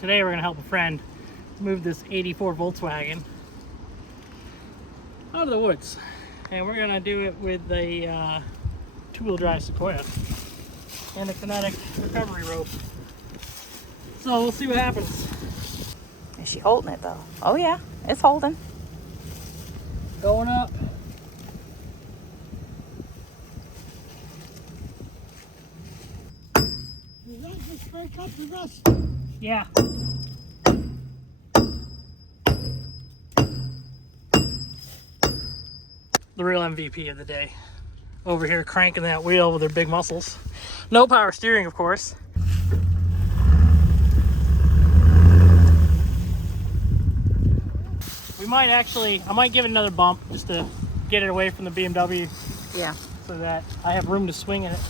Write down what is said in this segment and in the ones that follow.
Today we're going to help a friend move this 84 Volkswagen out of the woods. And we're going to do it with a two-wheel drive Sequoia and a kinetic recovery rope. So we'll see what happens. Is she holding it though? Oh yeah, it's holding. Going up. Yeah. The real MVP of the day. Over here cranking that wheel with her big muscles. No power steering, of course. We might actually, I might give it another bump just to get it away from the BMW. Yeah. So that I have room to swing in it.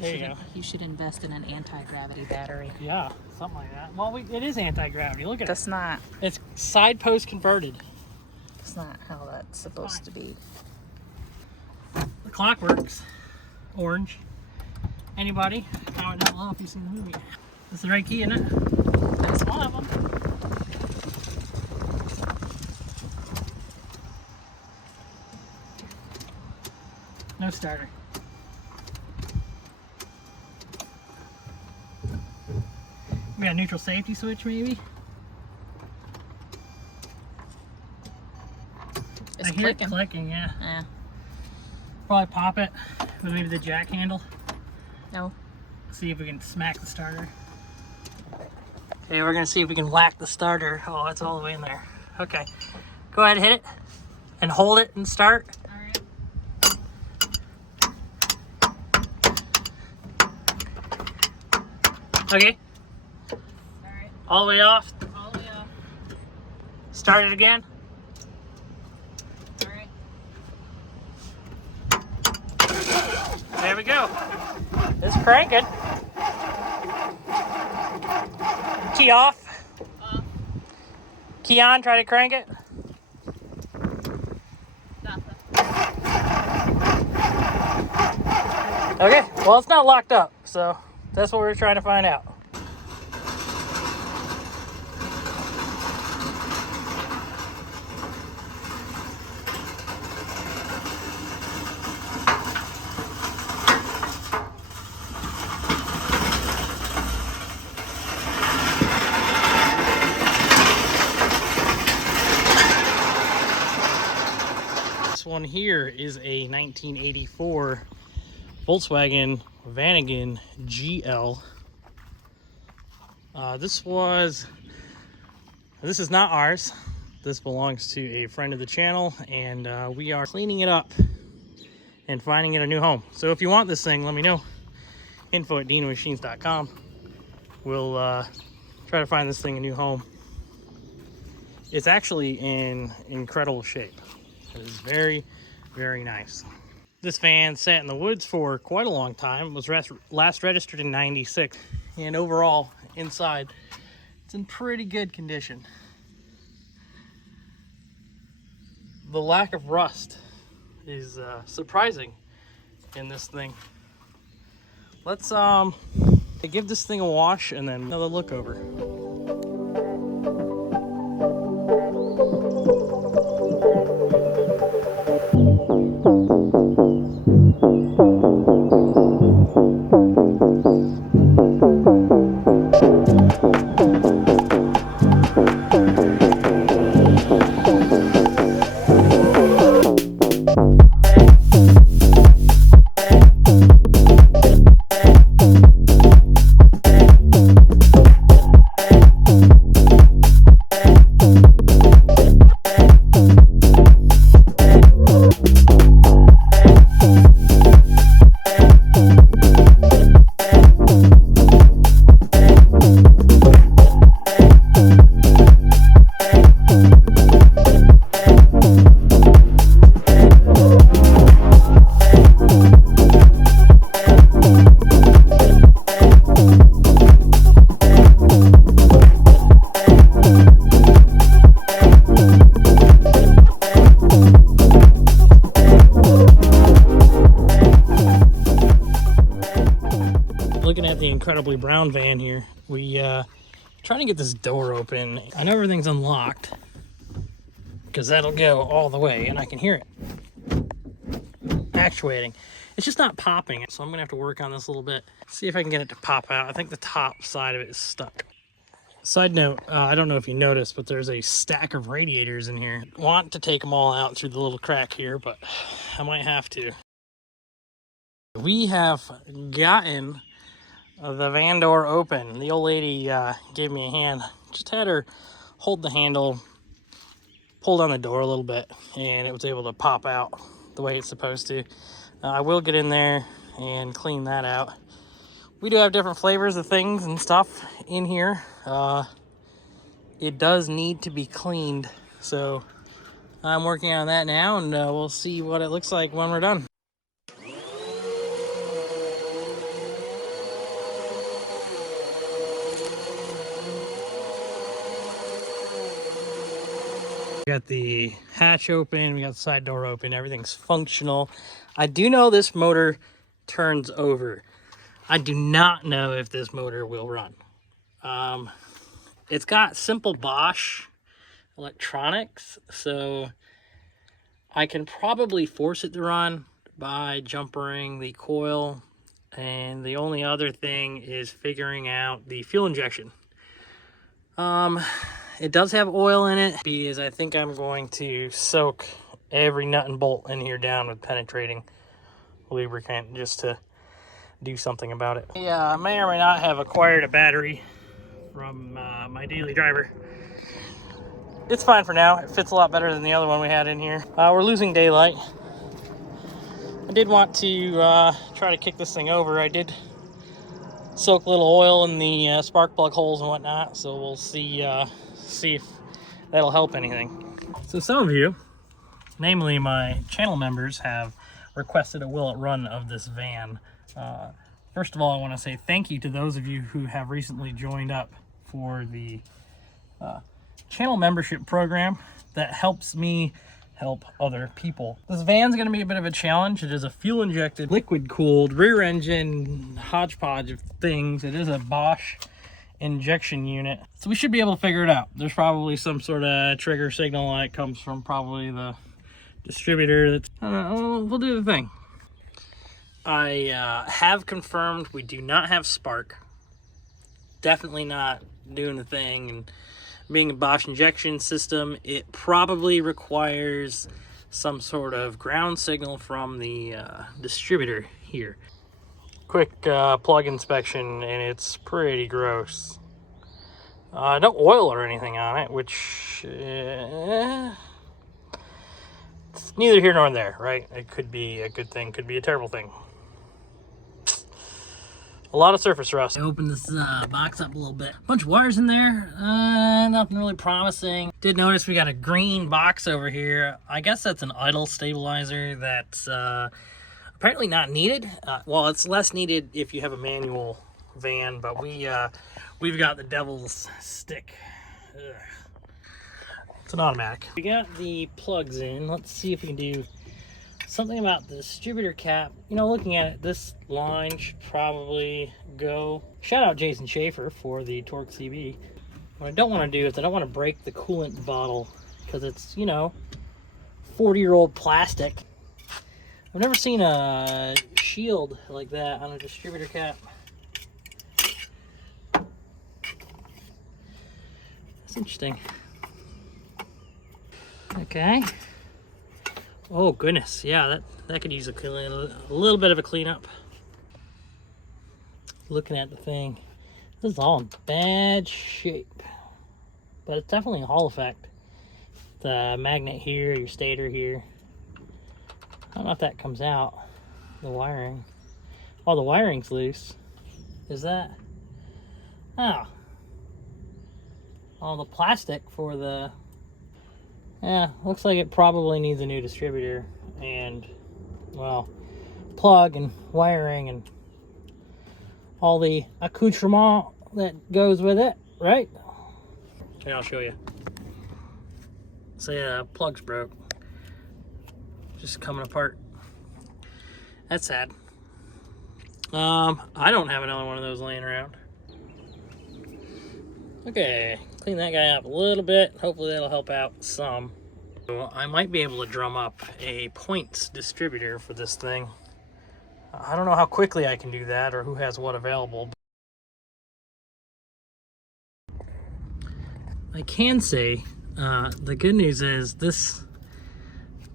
There you go. You should invest in an anti-gravity battery. Yeah, something like that. Well, it is anti-gravity. Look at That's it. not. It's side post converted. That's not how that's supposed to be. The clock works. Orange. Anybody? Comment down below if you've seen the movie. That's the right key, isn't it? That's one of them. No starter. We got a neutral safety switch, maybe? It's I hear clicking. it clicking, yeah. Yeah. Probably pop it with maybe the jack handle. No. See if we can smack the starter. Okay, we're gonna see if we can whack the starter. Oh, it's all the way in there. Okay. Go ahead and hit it and hold it and start. Alright. Okay. Alright. All the way off. All the way off. Start it again. Alright. There we go. It's cranking. Key off. Off. Key on, try to crank it. Nothing. Okay, well, it's not locked up, so that's what we're trying to find out. This one here is a 1984 Volkswagen Vanagon GL. This is not ours. This belongs to a friend of the channel, and we are cleaning it up and finding it a new home. So if you want this thing, let me know. info@dinamachines.com. We'll try to find this thing a new home. It's actually in incredible shape. It is very, very nice. This van sat in the woods for quite a long time. It was last registered in '96, and overall inside it's in pretty good condition. The lack of rust is surprising in this thing. Let's give this thing a wash and then another look over. Looking at the incredibly brown van here, we trying to get this door open. I know everything's unlocked because that'll go all the way, and I can hear it actuating. It's just not popping, so I'm gonna have to work on this a little bit. See if I can get it to pop out. I think the top side of it is stuck. Side note, I don't know if you noticed, but there's a stack of radiators in here. Want to take them all out through the little crack here, but I might have to. We have gotten the van door open. The old lady gave me a hand. Just had her hold the handle, pull down the door a little bit, and it was able to pop out the way it's supposed to. I will get in there and clean that out. We do have different flavors of things and stuff in here. It does need to be cleaned, so I'm working on that now, and we'll see what it looks like when we're done. We got the hatch open, we got the side door open, everything's functional. I do know this motor turns over. I do not know if this motor will run. It's got simple Bosch electronics, so I can probably force it to run by jumpering the coil, and the only other thing is figuring out the fuel injection. It does have oil in it, because I think I'm going to soak every nut and bolt in here down with penetrating lubricant just to do something about it. Yeah, I may or may not have acquired a battery from my daily driver. It's fine for now. It fits a lot better than the other one we had in here. We're losing daylight. I did want to try to kick this thing over. I did soak a little oil in the spark plug holes and whatnot, so we'll see if that'll help anything. So some of you, namely my channel members, have requested a will it run of this van. First of all, I want to say thank you to those of you who have recently joined up for the channel membership program that helps me help other people. This van's going to be a bit of a challenge. It is a fuel injected, liquid cooled rear engine hodgepodge of things. It is a Bosch injection unit, so we should be able to figure it out. There's probably some sort of trigger signal that comes from probably the distributor. That's, I don't know, we'll do the thing. I have confirmed we do not have spark. Definitely not doing the thing. And being a Bosch injection system, it probably requires some sort of ground signal from the distributor here. Quick plug inspection, and it's pretty gross. No oil or anything on it, which it's neither here nor there, right? It could be a good thing, could be a terrible thing. A lot of surface rust. I opened this box up a little bit. Bunch of wires in there. Nothing really promising. Did notice we got a green box over here. I guess that's an idle stabilizer that's apparently not needed. Well, it's less needed if you have a manual van, but we've got the devil's stick. Ugh. It's an automatic. We got the plugs in. Let's see if we can do something about the distributor cap. You know, looking at it, this line should probably go. Shout out Jason Schaefer for the Torque CB. What I don't want to do is I don't want to break the coolant bottle because it's, you know, 40-year-old plastic. I've never seen a shield like that on a distributor cap. That's interesting. Okay. Oh goodness, yeah, that could use a little bit of a cleanup. Looking at the thing, this is all in bad shape, but it's definitely a Hall effect. The magnet here, your stator here. I don't know if that comes out. The wiring. Oh, the wiring's loose. Is that? Oh. Oh, the plastic for the. Yeah, looks like it probably needs a new distributor and, well, plug and wiring and all the accoutrement that goes with it, right? Here, I'll show you. Say plug's broke. Just coming apart. That's sad. I don't have another one of those laying around. Okay, clean that guy up a little bit. Hopefully that'll help out some. So I might be able to drum up a points distributor for this thing. I don't know how quickly I can do that or who has what available. I can say the good news is this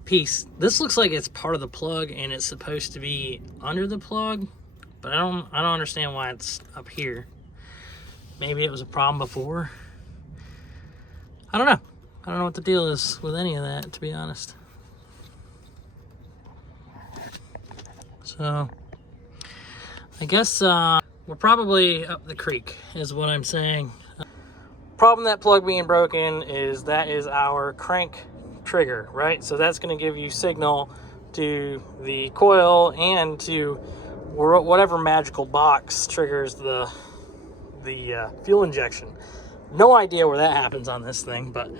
piece, this looks like it's part of the plug and it's supposed to be under the plug, but I don't understand why it's up here. Maybe it was a problem before. I don't know. I don't know what the deal is with any of that, to be honest. So, I guess we're probably up the creek, is what I'm saying. Problem that plug being broken is that is our crank trigger, right? So that's going to give you signal to the coil and to whatever magical box triggers the fuel injection. No idea where that happens on this thing, but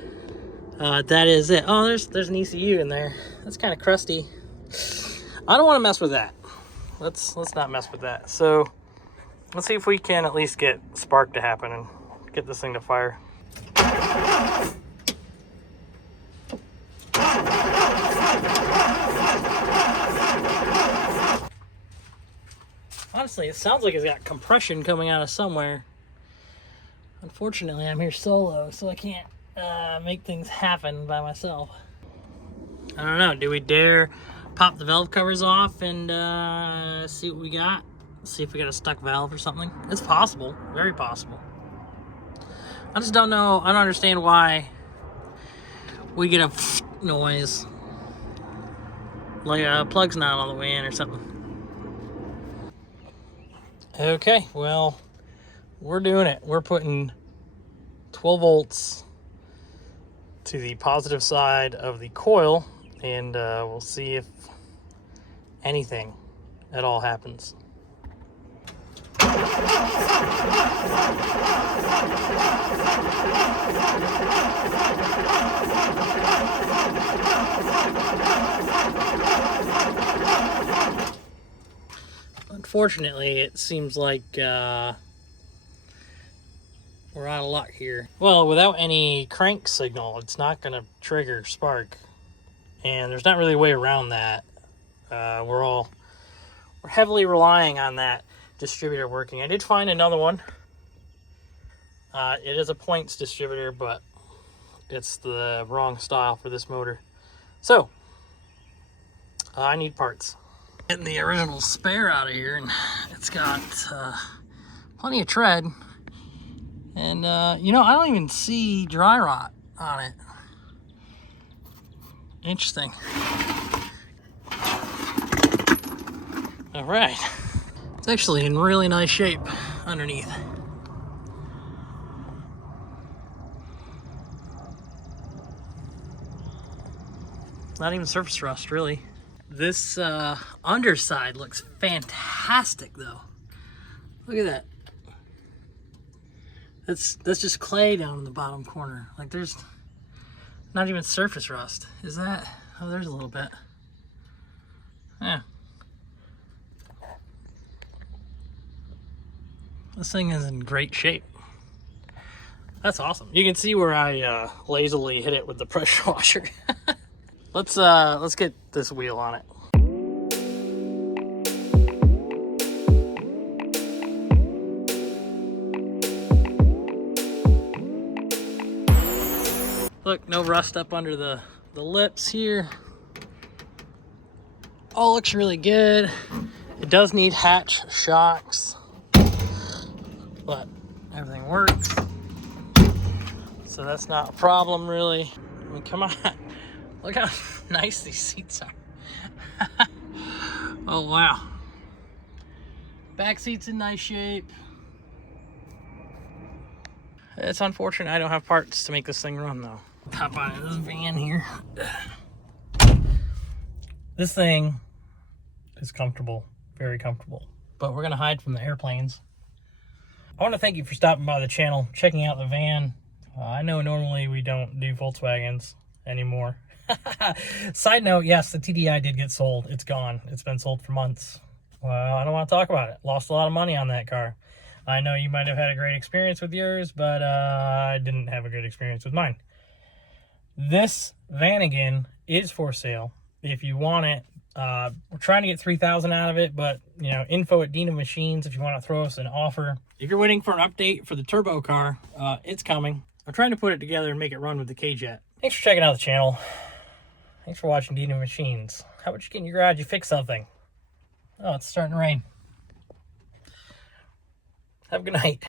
that is it. Oh, there's an ECU in there. That's kind of crusty. I don't want to mess with that. Let's not mess with that. So let's see if we can at least get spark to happen and get this thing to fire. Honestly, it sounds like it's got compression coming out of somewhere. Unfortunately, I'm here solo, so I can't make things happen by myself. I don't know. Do we dare pop the valve covers off and see what we got? See if we got a stuck valve or something? It's possible. Very possible. I just don't know. I don't understand why we get a noise. Like a plug's not all the way in or something. Okay, well, we're doing it. We're putting 12 volts to the positive side of the coil, and we'll see if anything at all happens. unfortunately, it seems like we're out of luck here. Well, without any crank signal, it's not going to trigger spark. And there's not really a way around that. We're heavily relying on that distributor working. I did find another one. It is a points distributor, but it's the wrong style for this motor. So, I need parts. Getting the original spare out of here, and it's got plenty of tread. And, you know, I don't even see dry rot on it. Interesting. All right. It's actually in really nice shape underneath. Not even surface rust, really. This underside looks fantastic, though. Look at that. That's just clay down in the bottom corner. Like, there's not even surface rust. Is that? Oh, there's a little bit. Yeah. This thing is in great shape. That's awesome. You can see where I lazily hit it with the pressure washer. Let's get this wheel on it. Look, no rust up under the lips here. All looks really good. It does need hatch shocks, but everything works. So that's not a problem, really. I mean, come on. Look how nice these seats are. Oh, wow. Back seat's in nice shape. It's unfortunate I don't have parts to make this thing run, though. Hop on this van here. This thing is comfortable, very comfortable, but we're gonna hide from the airplanes. I want to thank you for stopping by the channel, checking out the van. I know normally we don't do Volkswagens anymore. Side note, yes, the TDI did get sold. It's gone. It's been sold for months. Well, I don't want to talk about it. Lost a lot of money on that car. I know you might have had a great experience with yours, but I didn't have a good experience with mine. This Vanagon is for sale. If you want it, we're trying to get $3,000 out of it, but you know, info at Dina Machines if you want to throw us an offer. If you're waiting for an update for the turbo car, it's coming. I'm trying to put it together and make it run with the K-Jet. Thanks for checking out the channel. Thanks for watching Dina Machines. How about you get in your garage, you fix something? Oh, it's starting to rain. Have a good night.